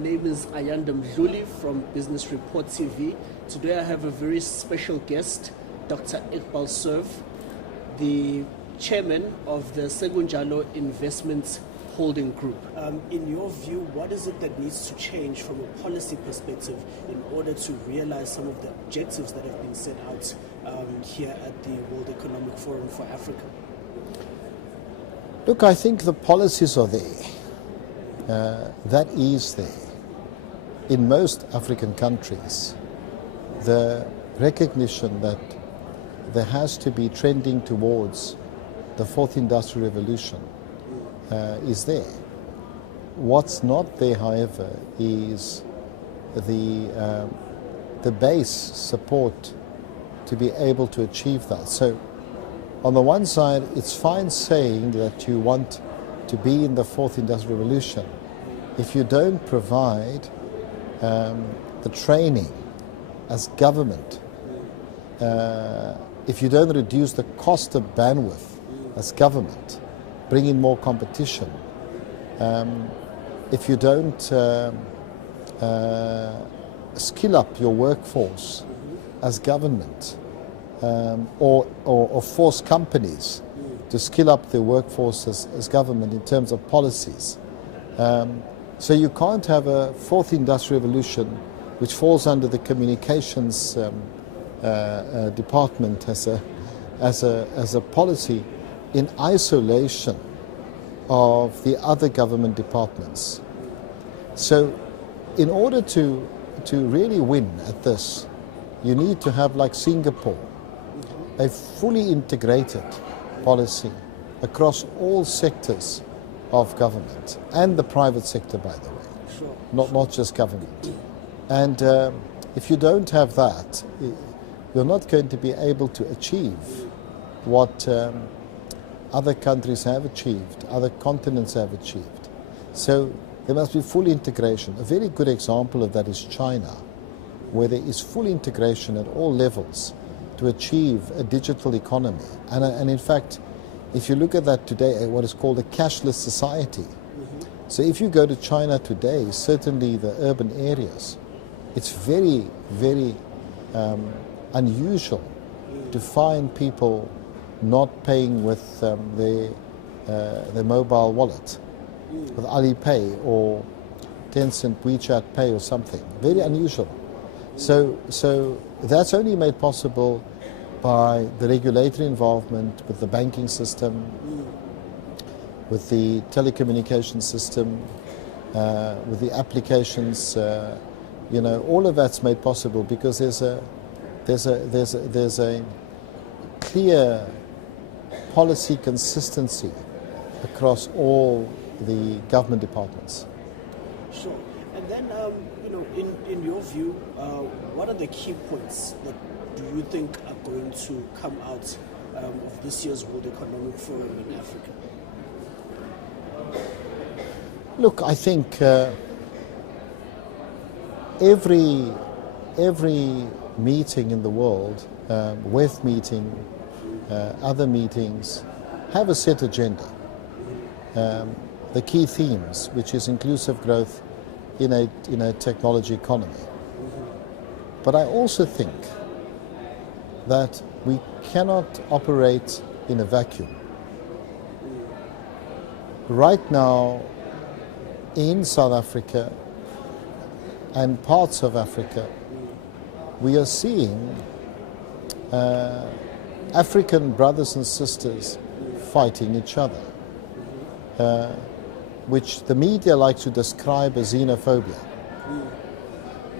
name is Ayanda Mdluli from Business Report TV. Today I have a very special guest, Dr. Iqbal Survé, the chairman of the Sekunjalo Investments Holdings Group. In your view, what is it that needs to change from a policy perspective in order to realize some of the objectives that have been set out here at the World Economic Forum for Africa? Look, I think the policies are there. That is there. In most African countries, the recognition that there has to be trending towards the fourth industrial revolution is there. What's not there, however, is the base support to be able to achieve that. So, on the one side, it's fine saying that you want to be in the fourth industrial revolution. If you don't provide the training as government, if you don't reduce the cost of bandwidth as government, bring in more competition, if you don't skill up your workforce as government, or force companies to skill up their workforce as government in terms of policies. So you can't have a fourth industrial revolution which falls under the communications department as a policy in isolation of the other government departments. So in order to really win at this, you need to have, like Singapore, a fully integrated policy across all sectors of government and the private sector, by the way, not just government. And if you don't have that, you're not going to be able to achieve what other countries have achieved, other continents have achieved. So there must be full integration. A very good example of that is China, where there is full integration at all levels to achieve a digital economy. And in fact, if you look at that today, what is called a cashless society. So if you go to China today, certainly the urban areas, it's very, very unusual to find people not paying with their mobile wallet, with Alipay or Tencent WeChat Pay or something. Very unusual. So that's only made possible by the regulatory involvement with the banking system, with the telecommunication system, with the applications. All of that's made possible because there's a clear policy consistency across all the government departments. Sure. And then, in your view, what are the key points that do you think are going to come out of this year's World Economic Forum in Africa? Look, I think every meeting in the world, WEF meeting, other meetings, have a set agenda. The key themes, which is inclusive growth in a technology economy. But I also think that we cannot operate in a vacuum. Right now, in South Africa and parts of Africa, we are seeing African brothers and sisters fighting each other, which the media likes to describe as xenophobia.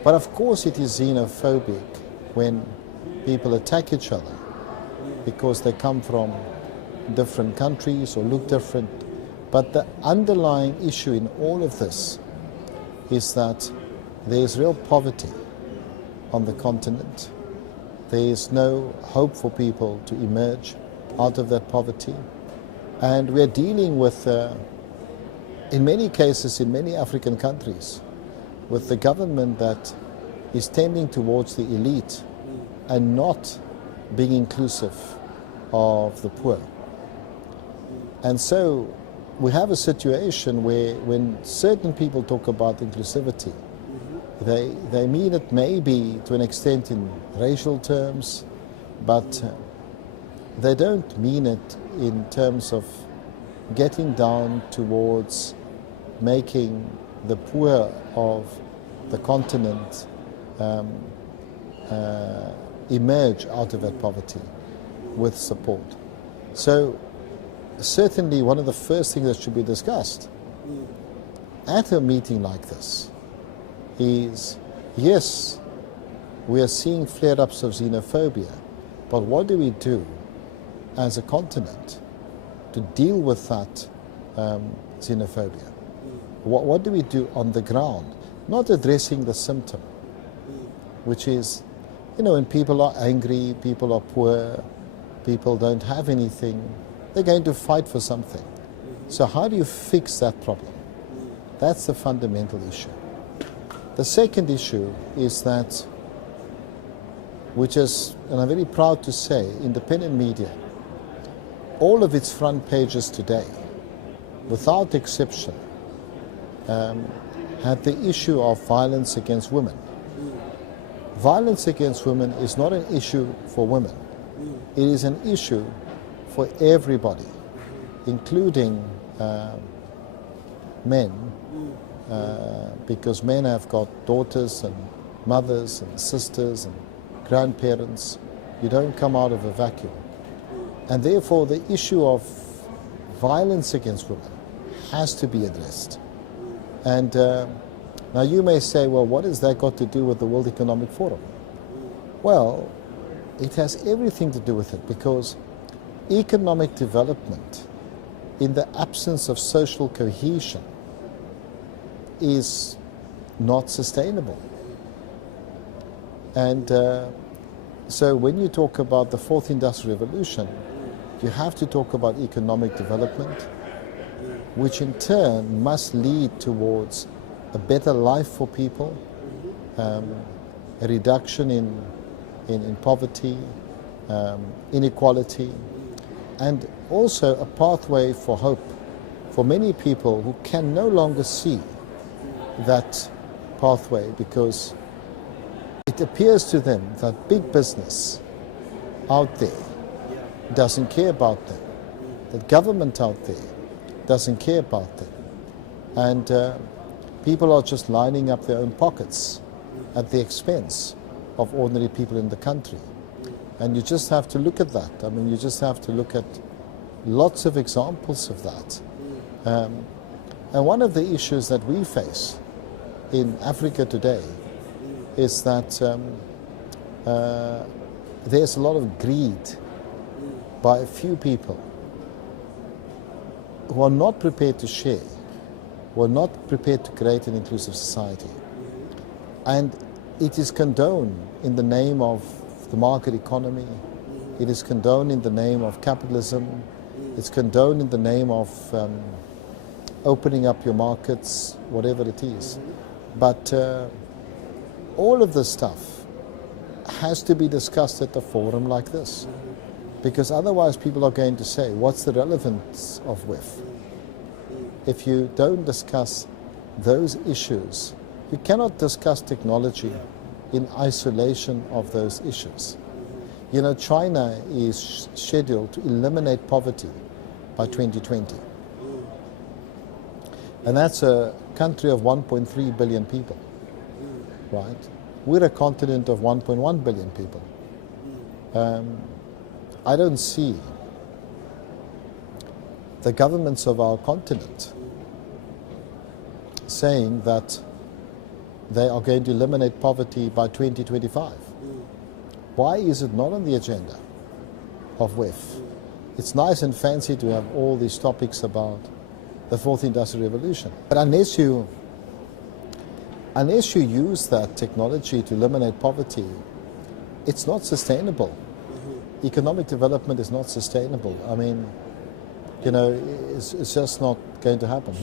But of course it is xenophobic when people attack each other because they come from different countries or look different. But the underlying issue in all of this is that there is real poverty on the continent. There is no hope for people to emerge out of that poverty. And we are dealing with, in many cases, in many African countries, with the government that is tending towards the elite and not being inclusive of the poor. And so we have a situation where when certain people talk about inclusivity, they mean it maybe to an extent in racial terms, but they don't mean it in terms of getting down towards making the poor of the continent emerge out of that poverty with support. So certainly one of the first things that should be discussed at a meeting like this is, yes, we are seeing flare-ups of xenophobia, but what do we do as a continent to deal with that xenophobia? What do we do on the ground? Not addressing the symptom, which is, when people are angry, people are poor, people don't have anything, they're going to fight for something. So how do you fix that problem? That's the fundamental issue. The second issue is that, which is, and I'm very proud to say, independent media, all of its front pages today, without exception, had the issue of violence against women. Violence against women is not an issue for women. It is an issue for everybody, including men, because men have got daughters and mothers and sisters and grandparents. You don't come out of a vacuum. And therefore the issue of violence against women has to be addressed. And now you may say, well, what has that got to do with the World Economic Forum? Well, it has everything to do with it, because economic development in the absence of social cohesion is not sustainable. And so when you talk about the fourth industrial revolution, you have to talk about economic development, which in turn must lead towards a better life for people, a reduction in poverty, inequality, and also a pathway for hope for many people who can no longer see that pathway, because it appears to them that big business out there doesn't care about them, that government out there doesn't care about them, and people are just lining up their own pockets at the expense of ordinary people in the country. And you just have to look at that. I mean, you just have to look at lots of examples of that. And one of the issues that we face in Africa today is that there's a lot of greed by a few people who are not prepared to share, who are not prepared to create an inclusive society. And it is condoned in the name of the market economy, it is condoned in the name of capitalism, it's condoned in the name of opening up your markets, whatever it is. But all of this stuff has to be discussed at a forum like this, because otherwise people are going to say, what's the relevance of WIF? If you don't discuss those issues, you cannot discuss technology in isolation of those issues. You know, China is scheduled to eliminate poverty by 2020. And that's a country of 1.3 billion people, right? We're a continent of 1.1 billion people. I don't see the governments of our continent saying that they are going to eliminate poverty by 2025. Why is it not on the agenda of WIF? It's nice and fancy to have all these topics about the fourth industrial revolution, but unless you use that technology to eliminate poverty, it's not sustainable. Economic development is not sustainable. I mean, you know, it's just not going to happen.